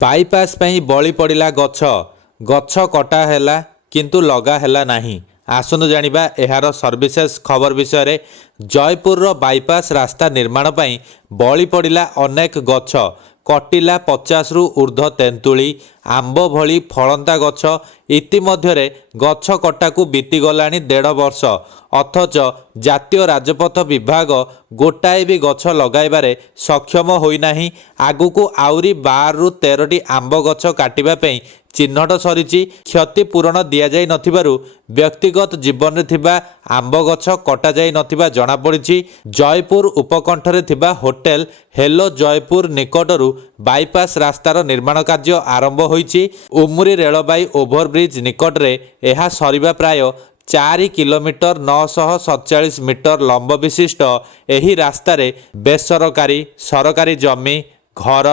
Bypass बली पड़ा गछ गछ कटा है किंतु लगा है नहीं। आसनु जानिबा एहार सर्विसेस खबर विषय रे। जयपुर बाईपास रास्ता निर्माण पई बली पड़ा अनेक गछ कटिला 50 रु ऊर्ध्व तेंतुली आंब भली फलंता गछ इतिमध्यरे गछ कटाकू बीतीगलाणी 1.5 वर्ष अथच जातीय राजपथ विभाग गोटाए भी गछ लगाइबारे सक्षम होइनाही। आगुकू आउरी 12 रु 13टी आंब गछ काटिबा पई चिन्हट सरीची। क्षतिपूरण दिया जाई नथिबारु व्यक्तिगत जीवन रे थिबा आंब गछ कटा जाई नथिबा जणा पड़िछि। जयपुर उपकंठरे थिबा होटेल हेलो जयपुर निकटरू बाईपास रास्तार निर्माण कार्य आरंभ होईछि। उमुरी रेलबाई ओभरब्रिज निकटरे एहा सरीबा प्राय 4 किलोमीटर 947 मीटर लंब विशिष्ट एही रास्तारे बेसरकारी सरकारी जमी घर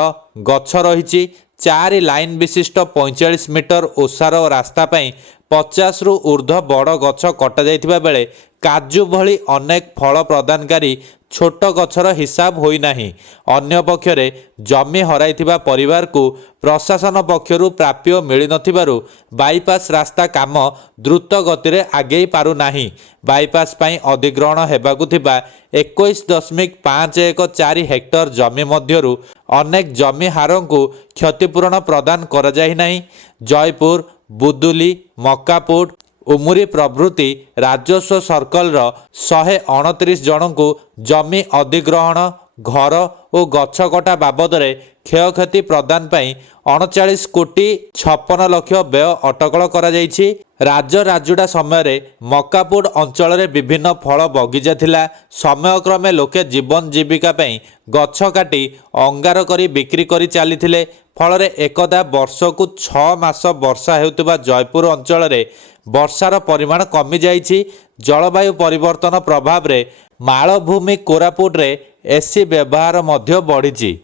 गछ रही। 4 लाइन विशिष्ट 45 मीटर ओसार रास्ता पई 50 रु ऊर्ध्व बड़ गछ कटा जाइथिबा बेले काजू भली अनेक फल प्रदानकारी छोट गछर हिसाब होई नाही। अन्य पक्षरे जमी हराइथिबा परिवार को प्रशासन पक्षरु प्राप्य मिली नथिबारु बाईपास रास्ता काम द्रुत गति रे आगेई पारु नाही। बाईपास पई अधिग्रहण हेबाकु थिबा 21.514 हेक्टर जमी मध्यरु अनेक जमी हारंकु क्षतिपूरण प्रदान करा जाई नाही। जयपुर बुदुली मक्कापुर उमुरी प्रभृति राजस्व सर्कल 129 जन को जमी अधिग्रहण घर और गछ कटा बाबद क्षयक्षति प्रदान पाई 39 कोटी 56 लक्ष व्यय अटकल करा जाइछि। राजराजुड़ा समय मक्कापुर अंचल विभिन्न फल बगीचा थिला। समयक्रमे लोके जीवन जीविका पाई गछ काटी अंगार करी बिक्री करी चली फल एकदा वर्ष को 6 मास वर्षा हेउतिबा जयपुर अंचल वर्षार परिमाण कमी जाइछि। जलवायु परिवर्तन प्रभाव रे मालभूमि कोरापुट रे एसी व्यवहार मध्य बढ़िछि।